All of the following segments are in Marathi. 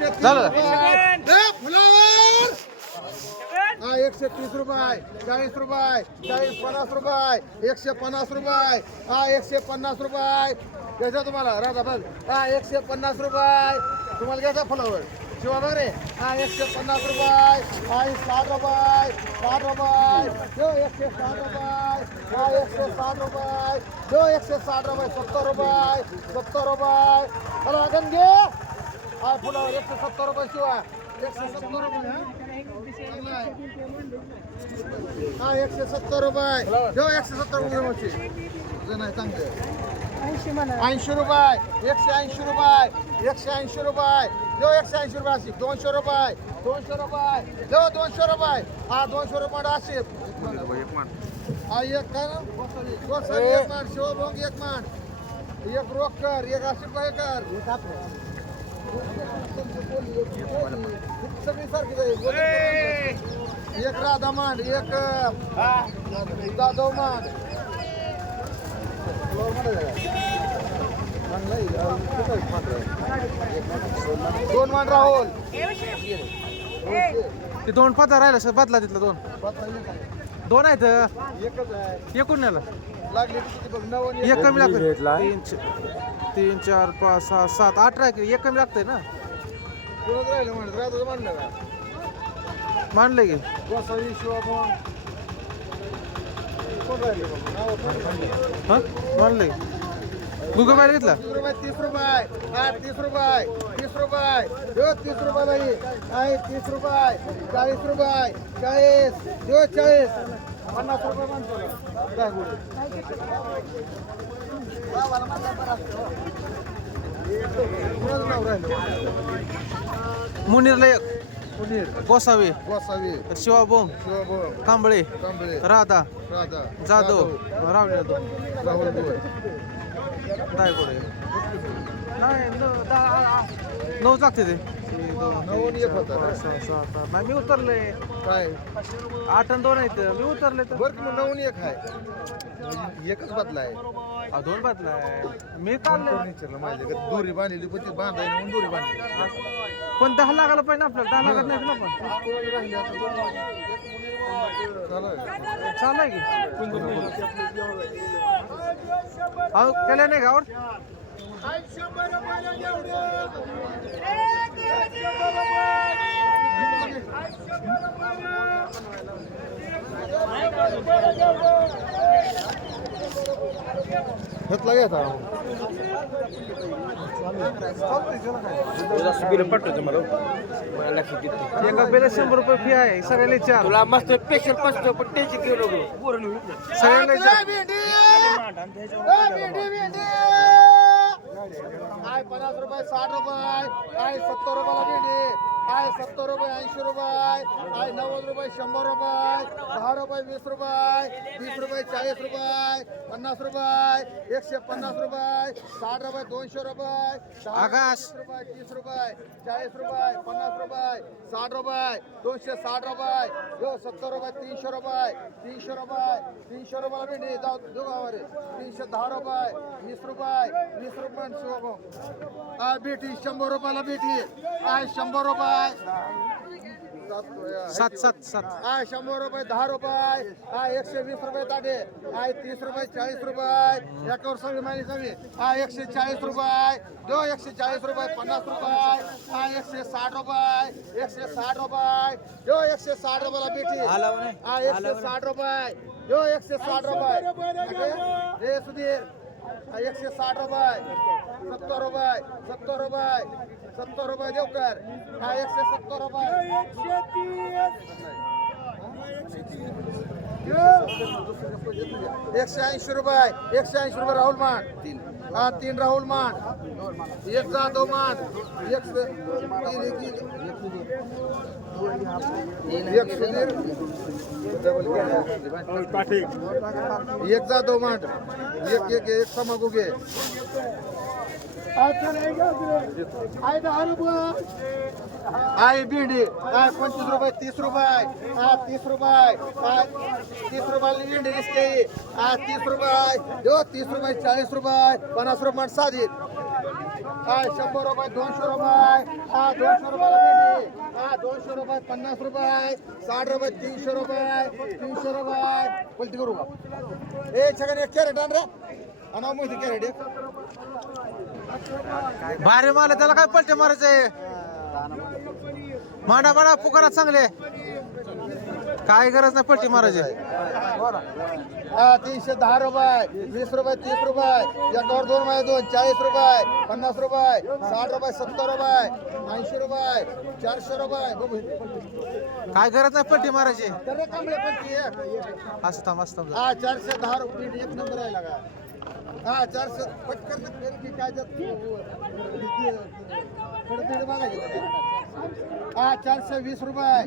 झालं फुलावर 130 रुपये 40 रुपये 50 रुपये 150 रुपये 150 रुपये घ्यायचा तुम्हाला राधा बघ 150 रुपये तुम्हाला घ्यायचा फुलावर शिवा बघ रे 150 रुपये 60 रुपये 60 रुपये 160 रुपये 160 रुपये 160 रुपये 70 रुपये 70 रुपये चला गंगे फुलावर 170 रुपये शिवा 170 रुपये 170 रुपये 170 रुपये नाही चांगले 80 रुपये 180 रुपये 180 रुपये 180 रुपये अशी 200 रुपये 200 रुपये 200 रुपये 200 रुपये अशी एक काय ना एक मान शिवभोंग एक मान एक रोख कर एक 80 रुपये कर सगळी सारखी एक राधा मान एक जाधव मान दोन मान राहुल ते दोन पता राहिला सर बदला तिथला दोन आहेत एकच आहे एकूण न्याला लागले किती बघ 9 एक कमी लागतं 3 4 5 6 7 8 राहिले एक कमी लागतंय ना कोणच राहिलं म्हणत राहतो मांडलं का मांडले की गोसावी शिवाभोंग कोण राहिले हा मांडले गुगल बाहेर घेतला 30 रुपये 30 रुपये 30 रुपये 30 रुपये बाई आहे 30 रुपये 40 रुपये 40 40 50 रुपये मानतो काय गुड मुनीरला एक पुनीर गोसावी गोसावी शिवाभोंग शिवाभोंग कांबळे कांबळे राधा राधा जाधव रावले राहुल गोळ दायगोडे नाही 9 लागते ते 9 आणि 1 होता ना? नाही मी उतरले काय 8 आणि 2 आहेत मी उतरले तर बरं की मग 9 आणि 1 आहे एकच बदला आहे 2 बदलाय मी काढलं फर्निचरला माझ्याकडे दोरी बांधलेली पण ती बांधायला म्हणून दोरी बांधली पण 10 लागायला पाहिजे ना आपल्याला 10 लागत नाही ना पण राहिली आता चालेल. चालू आहे की अहो केलं नाही गावर घेतला घ्यायचा एका बेला 100 रुपये फी आहे सगळ्याला 4 तुला मस्त स्पेशल पसतो पण टेन्शन घेऊ नको सगळ्याला 50 रुपये 60 रुपये 70 रुपयाला भेंडी 70 रुपये 80 रुपये 90 रुपये 100 रुपये 10 रुपये 20 रुपये 30 रुपये 40 रुपये 50 रुपये 150 रुपये 60 रुपये 200 रुपये आकाश. 30 रुपये 40 रुपये 50 रुपये 60 रुपये 260 रुपये 70 रुपये 300 रुपये 300 रुपये 300 रुपयाला भेंडी जाऊ दोघांवर 310 रुपये 20 रुपये 20 रुपये बेटी 100 रुपयाला बेटी 100 रुपये 7 100 रुपये 10 रुपये 120 रुपये ताटे 30 रुपये 40 रुपये एकावर सगळी माहिती सगळी 140 रुपये 140 रुपये 50 रुपये 160 रुपये 160 रुपये 160 रुपयाला बेटी 160 रुपये 160 रुपये हे सुधीर 160 रुपये 70 रुपये 70 रुपये 70 रुपये देवकर 170 रुपये 180 रुपये 180 रुपये राहुल मान 3 राहुल मान 1 जाधव मान 1 सुधीर 1 जाधव मान 1 समागुगे आई भेंडी 25 रुपये 30 रुपये 30 रुपये 30 रुपयाला भेंडी दिसते 30 रुपये 30 रुपये 40 रुपये 50 रुपये साधी 100 रुपये 200 रुपये 200 रुपयाला भेंडी 200 रुपये 50 रुपये 60 रुपये 300 रुपये 300 रुपये पलटी करू का ए छगन एक कॅरेट आण रे आणा मोठी कॅरेट एक भारी माल आहे, त्याला काय पलटे मारायचे मांडा मांडा पुकारा चांगले काय गरज नाही पलटी मारायची 310 रुपये 20 रुपये 30 रुपये एकावर 2 मध्ये 2 40 रुपये 50 रुपये 60 रुपये 70 रुपये 80 रुपये 400 रुपये बघू काय गरज नाही पलटी मारायची तर कांबळे पलटी एक असं थांब असं थांब 410 रुपये एक नंबर आहे लगा 400 पटकन काय जात 420 रुपये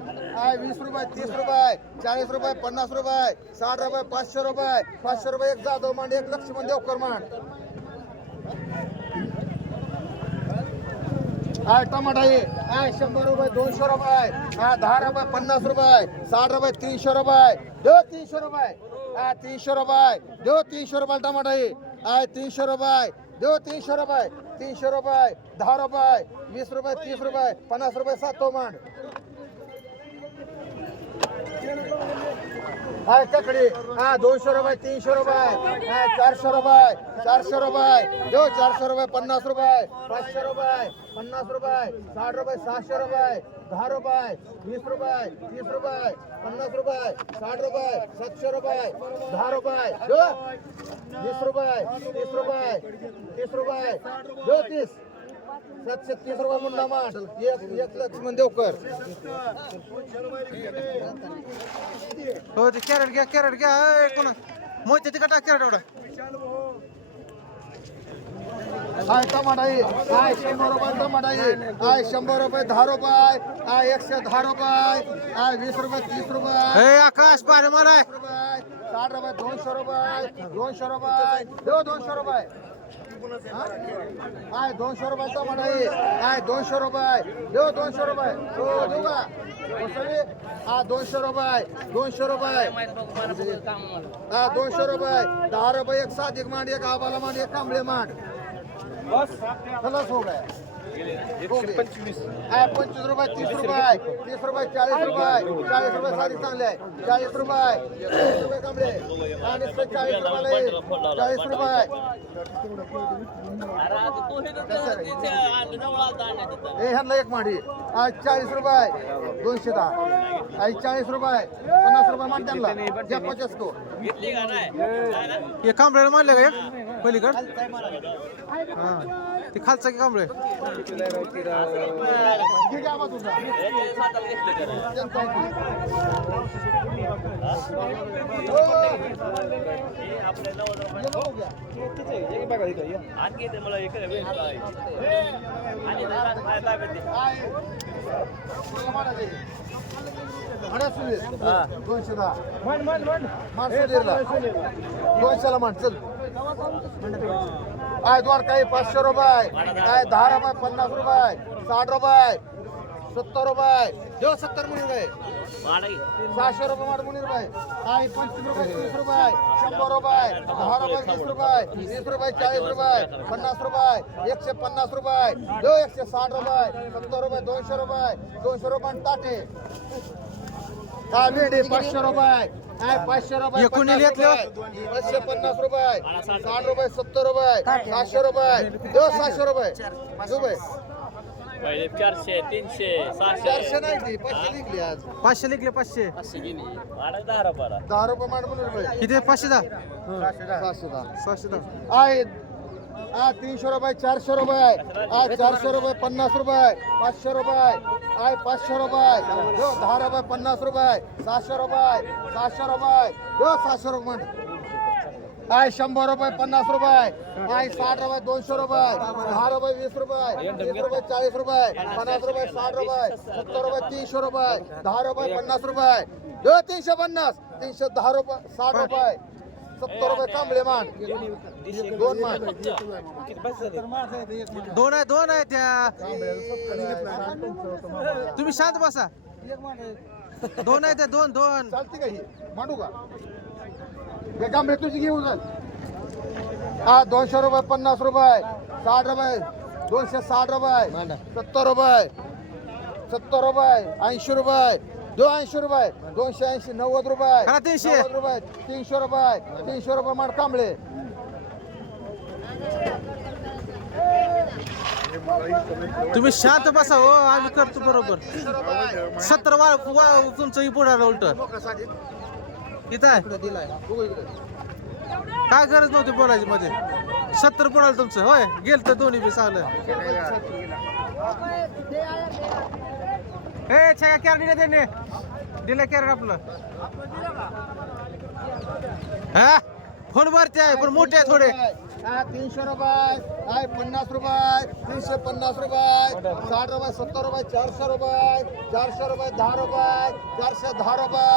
20 रुपये 30 रुपये 40 रुपये 50 रुपये 60 रुपये 500 रुपये 500 रुपये एक जाधव मांड एक लक्ष्मण देवकर मांड टमाटा आहे 100 रुपये 200 रुपये 10 रुपये 50 रुपये 60 रुपये 300 रुपये देव 300 रुपये 300 रुपये देव 300 रुपये टमाटा आहे 300 रुपये देव 300 रुपये 300 रुपये 10 रुपये 20 रुपये 30 रुपये 50 रुपये सातो मांड ककडी 200 रुपये 300 रुपये 400 रुपये 400 रुपये देव 400 रुपये 50 रुपये 500 रुपये 50 रुपये 60 रुपये 700 रुपये 10 रुपये 20 रुपये 30 रुपये 50 रुपये 60 रुपये 700 रुपये 10 रुपये 20 रुपये 30 रुपये 30 रुपये 30 730 रुपये मुंडा माठ एक लक्ष्मण देवकर हो ते कॅरेट घ्या कोण मोठे तिकडे टाक कॅरेट एवढा टमाटा आहे 100 रुपये टमाटा आहे 100 रुपये 10 रुपये 110 रुपये 20 रुपये 30 रुपये हे आकाश पारे मला 60 रुपये 200 रुपये 200 रुपये देव 200 रुपये 200 रुपये टमाटा आहे 200 रुपये देव 200 रुपये हो देऊ का 200 रुपये 200 रुपये 200 रुपये 10 रुपये एक साधिक मांड एक आबाला मांड एक कांबळे मांड खलास हो गया 25 रुपये 30 रुपये 30 रुपये 40 रुपये 40 रुपये सारी चांगले आहे 40 रुपये 40 रुपये कांबळे आणि 40 रुपयाला 40 रुपये ह्यांना एक मांडी 40 रुपये 210 40 रुपये 50 रुपये मान त्यांना ज्या 50 को हे कांबळ्याला मानले का एक पलीकड हा ते खालचा की कांबळे दोनशेला मान चल द्वार काही 500 रुपये 10 रुपये 50 रुपये 60 रुपये 70 रुपये देव 70 मुनी रुपये 600 रुपये माड मुनी रुपये 25 रुपये 30 रुपये 100 रुपये 10 रुपये 20 रुपये 30 रुपये 40 रुपये 50 रुपये 150 रुपये देव 160 रुपये 70 रुपये 200 रुपये 200 रुपये ताटे काय भेंडी 500 रुपये 500 रुपये हे कोणी घेतलं? 550 रुपये 60 रुपये 70 रुपये 700 रुपये देव 700 रुपये रुपये 400 300 400 नाही ती 500 निघली आज 500 लिखले 500 10 रुपये मांड म्हणून रुपये किती 510 710 610 आहे 300 रुपये 400 रुपये 400 रुपये 50 रुपये 500 रुपये 500 रुपये 10 रुपये 50 रुपये 700 रुपये 700 रुपये 100 रुपये 50 रुपये 60 रुपये 200 रुपये 10 रुपये 20 रुपये 30 रुपये 40 रुपये 50 रुपये 60 रुपये 70 रुपये 300 रुपये 10 रुपये 50 रुपये 350 310 रुपये 60 रुपये 70 रुपये कांबळे मान 2 मान दोन आहे त्या तुम्ही शांत बसा 2 आहे त्या 2 चालते का ही मांडू का हे कांबळे तुझी घेऊन जा 200 रुपये 50 रुपये 60 रुपये 260 रुपये 70 रुपये 70 रुपये 80 रुपये 280 रुपये 280 90 रुपये करा 300. 90 रुपये 300 रुपये 300 रुपये माड कांबळे तुम्ही शांत बसा हो आम्ही करतो बरोबर 70 तुमचं ही बुडाला उलट इथं आहे दिलाय बघू इकडे काय गरज नव्हती बोलायची मध्ये 70 बुडाल तुमचं होय गेल तर दोन्ही बी चांगलं ए छाया कॅर दिले त्यांनी दिलं कॅरेट आपलं हा फोन भरते आहे पण मोठे आहे थोडे 300 रुपये 50 रुपये 350 रुपये 60 रुपये 70 रुपये 400 रुपये 400 रुपये 10 रुपये 410 रुपये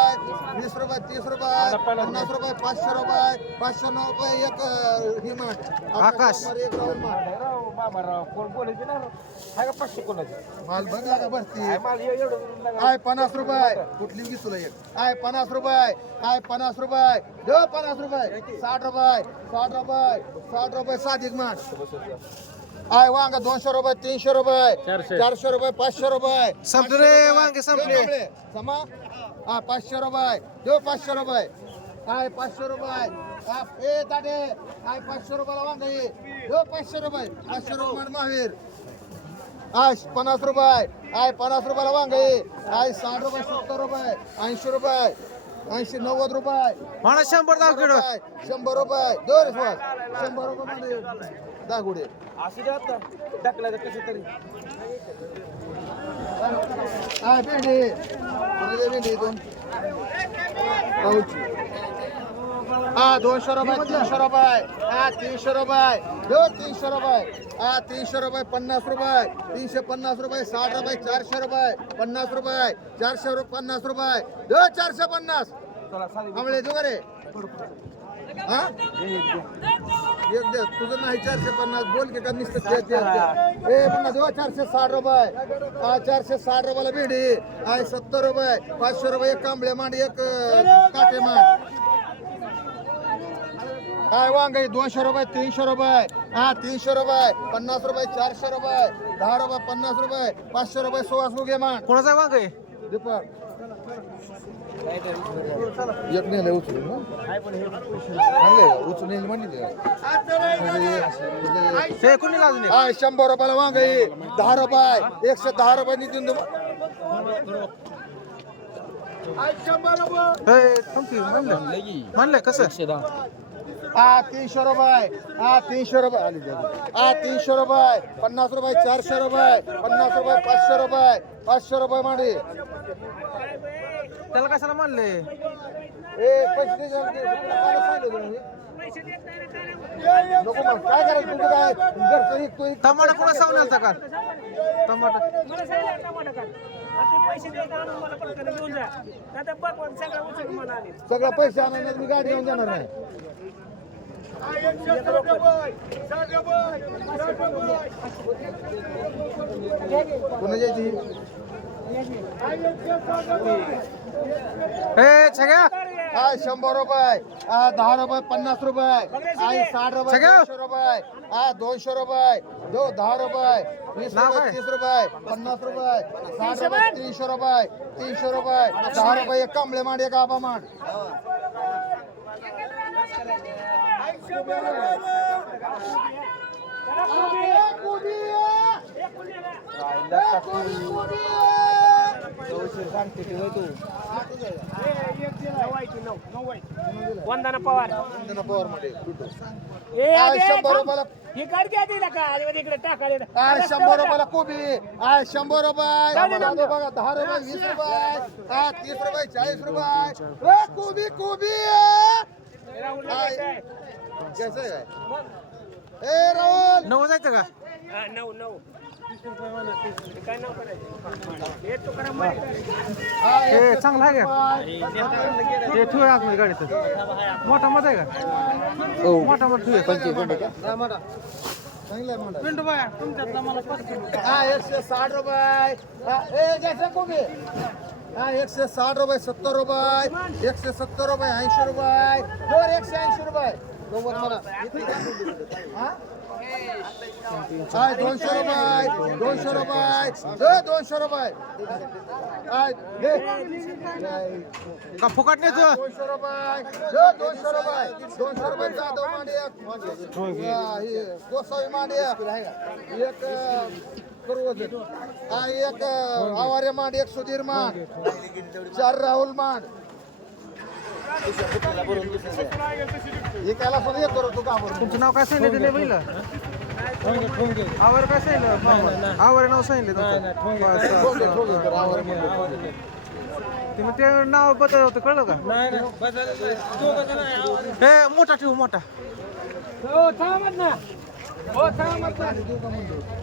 20 रुपये 30 रुपये 50 रुपये 500 रुपये 509 रुपये एक हिमाट आकाश. एक राहुल माल बघला का भरती 50 रुपये कुठली घे तुला एक 50 रुपये 50 रुपये दे 50 रुपये 60 रुपये 60 रुपये 60 रुपये साधिक माठ वांगा 200 रुपये 300 रुपये 400 रुपये 500 रुपये संपले रे वांगे संपले समा 500 रुपये देऊ 500 रुपये 500 रुपये ए ताटे 500 रुपयाला वांगा ये देऊ 500 रुपये 500 रुपये महावीर 50 रुपये 50 रुपयाला वांगा ये 60 रुपये 70 रुपये 80 रुपये 80 90 रुपये म्हणा 100 दाव किलो 100 रुपये दोर 100 रुपये मध्ये दागुडे भेंडी भेंडी इथून 200 रुपये 300 रुपये 300 रुपये दो 300 रुपये 300 रुपये 50 रुपये 350 रुपये 60 रुपये 400 रुपये 50 रुपये 450 रुपये दो 450 आमळे दो रे हा एक दे तुझं नाही 450 बोल की का नुसतं ए पुन्हा दो 460 रुपये 460 रुपयाला भेंडी 70 रुपये 500 रुपये एक कांबळे मांड एक काटे मांड वांगे 200 रुपये 300 रुपये 300 रुपये 50 रुपये 400 रुपये 10 रुपये 50 रुपये 500 रुपये 16 घे मान कोणाचा वांग आहे दीपक एक नेले उचलून उचलून म्हणली ते कोणी लाजून 100 रुपयाला वांग 10 रुपये 110 रुपये नितीन म्हणलं कसं 300 रुपये 300 रुपये 300 रुपये 50 रुपये 400 रुपये 50 रुपये 500 रुपये 500 रुपये मांडी त्याला कशाला म्हणले पैसे नको मग काय करायचं तुझं काय घरचं विकतोय टमाटा कोणा सावून आलता का टमाटा सगळं पैसे आणण्यात मी गाडी घेऊन जाणार नाही कोणाची ती ए छग्या 100 रुपये 10 रुपये 50 रुपये 60 रुपये 200 रुपये 200 रुपये 10 रुपये 20 रुपये 30 रुपये 50 रुपये 60 रुपये 300 रुपये 300 रुपये 10 रुपये एक कांबळे मांड एक आबा मांड वंदना पवार मध्ये 100 रुपयाला हे कर घ्या दिला का इकडे टाकाले 100 रुपयाला कोबी 100 रुपये बघा 10 रुपये 20 रुपये 30 रुपये 40 रुपये कोबी कोबी कसं आहे ए राहुल 9 जायचं का 9 काय नाव करायचं हे तो करा हे चांगला आहे का ते ठेवूया आपल्या गाडीत मोठा मत आहे का मोठा मत ठेवूया पिंटू बाया तुमच्यातला मला 160 रुपये ए जैसे कोबी 160 रुपये 70 रुपये 170 रुपये 80 रुपये 180 रुपये 90 मला हाय 200 रुपये 200 रुपये 200 रुपये हाय का फुकट नाही तू 200 रुपये 200 रुपये 200 रुपये जाधव मांडे गोसावी मांडे एक पूर्वज एक आवार्य मांड एक सुधीर मांड 4 राहुल मांड हे कायला पण येतो रे तू का बरं तुमचं नाव काय सांगितलं ते पहिलं आवर काय सांगितलं आवर नाव सांगितलं तुम्ही ते नाव बदल होतं कळलं का हे मोठा ठेवू मोठा हो थांबत ना हो थांबत ना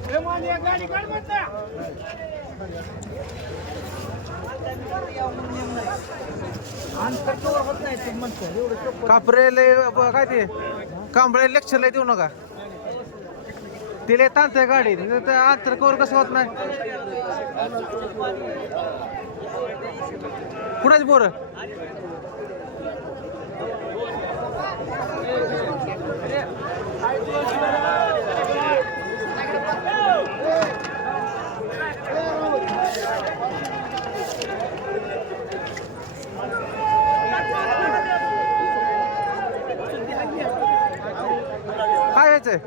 हे माझी एक गाडी काढ मत ना कापरे लय काय ते कांबळे लेक्चर लय देऊ नका तिला ताणतंय गाडी अंतर कवर कसं होत नाही कुणाची पोरं काय यायचंय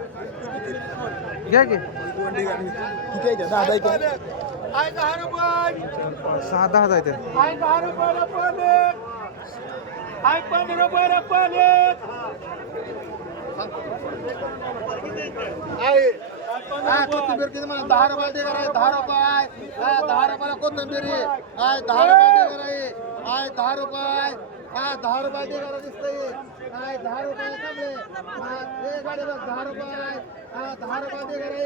घ्या की किती आहे 10 आहे आई 10 रुपये 6-10 जायचे आई 10 रुपयाला पालेत आई 15 रुपयाला पालेत आहे कोथिंबीर किती म्हणा 10 रुपये दे करा 10 रुपये 10 रुपयाला कोथिंबीर आहे 10 रुपये दे करा आहे 10 रुपये 10 रुपये दे करा दिसतंय आहे 10 रुपये कमले हे गाडी बघ 10 रुपये 10 रुपये दे करा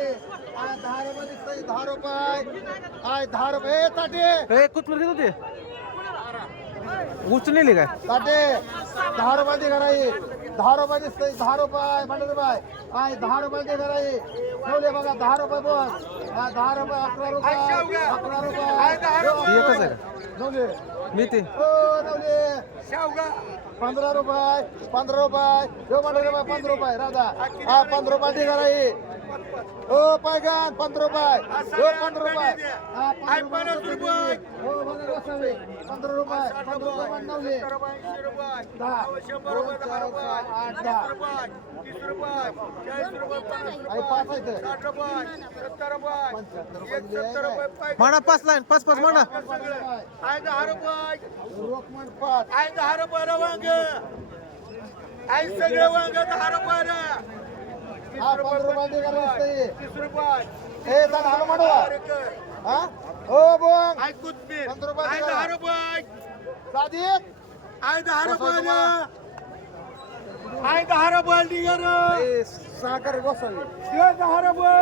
आहे 10 रुपये दिसतंय 10 रुपये आहे 10 रुपये ताटे हे कुठून घेत होते उचलेली काय ताटे 10 रुपये दे करा 10 रुपये दिसतंय 10 रुपये 15 रुपये आहे 10 रुपये दे करा ठेवले बघा 10 रुपये बोल 10 रुपये 11 रुपये 11 रुपये एकच आहे का नवले मी ते नवले 15 रुपये 15 रुपये 15 रुपये राधा 15 रुपये दे करा ओ पैगान 15 रुपये 15 रुपये 50 रुपये 15 रुपये 15 रुपये नवले 10 100 रुपये 10 रुपये 8 10 30 रुपये 40 रुपये 5 आहे 60 रुपये 70 रुपये 70 रुपये म्हणा 5 लाईन 5 म्हणा आहे 10 रुपये रोकमन 5 आई 10 रुपयाला वांग आई सगळे वांग 10 रुपयाला 15 रुपये दे करा 30 रुपये ए दादा हाड माडवा हा ओ बोंग आई कोथमीर 15 रुपये आई 10 रुपये सादिक आई 10 रुपयाला आई 10 रुपयाला निघाल ए साखर गोसावी 10 रुपये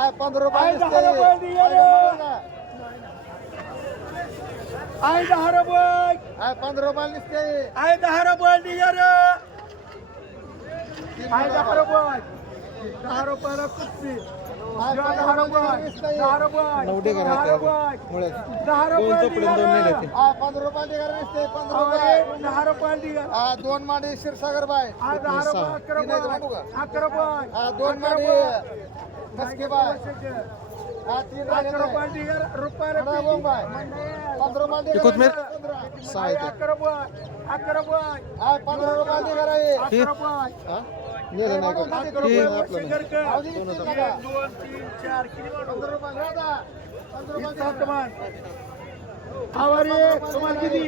आय 15 रुपये आई 10 रुपये दिले आई 10 रुपये आय 15 रुपये निसते आई 10 रुपये निघाल आई 10 रुपये 10 रुपयाला कोथमीर आय 10 रुपये 10 रुपये 10 रुपये 10 रुपये आय 15 रुपये दे करा निसते 15 रुपये 10 रुपये निघाल आ 2 माडी क्षीरसागर बाय आई 10 रुपये 11 रुपये 11 रुपये आ 2 माडी कसके बाय आ 3 11 रुपये निघाल रुपये अरे बोंग बाय 15 रुपये दे कोथमीर? 11 रुपये 11 रुपये आय 15 रुपये दे करा ये 11 रुपये हा नेलं नाही का दोन 2 तीन 4 किती 15 रुपये राधा 15 रुपये आवारे तुम्हाला किती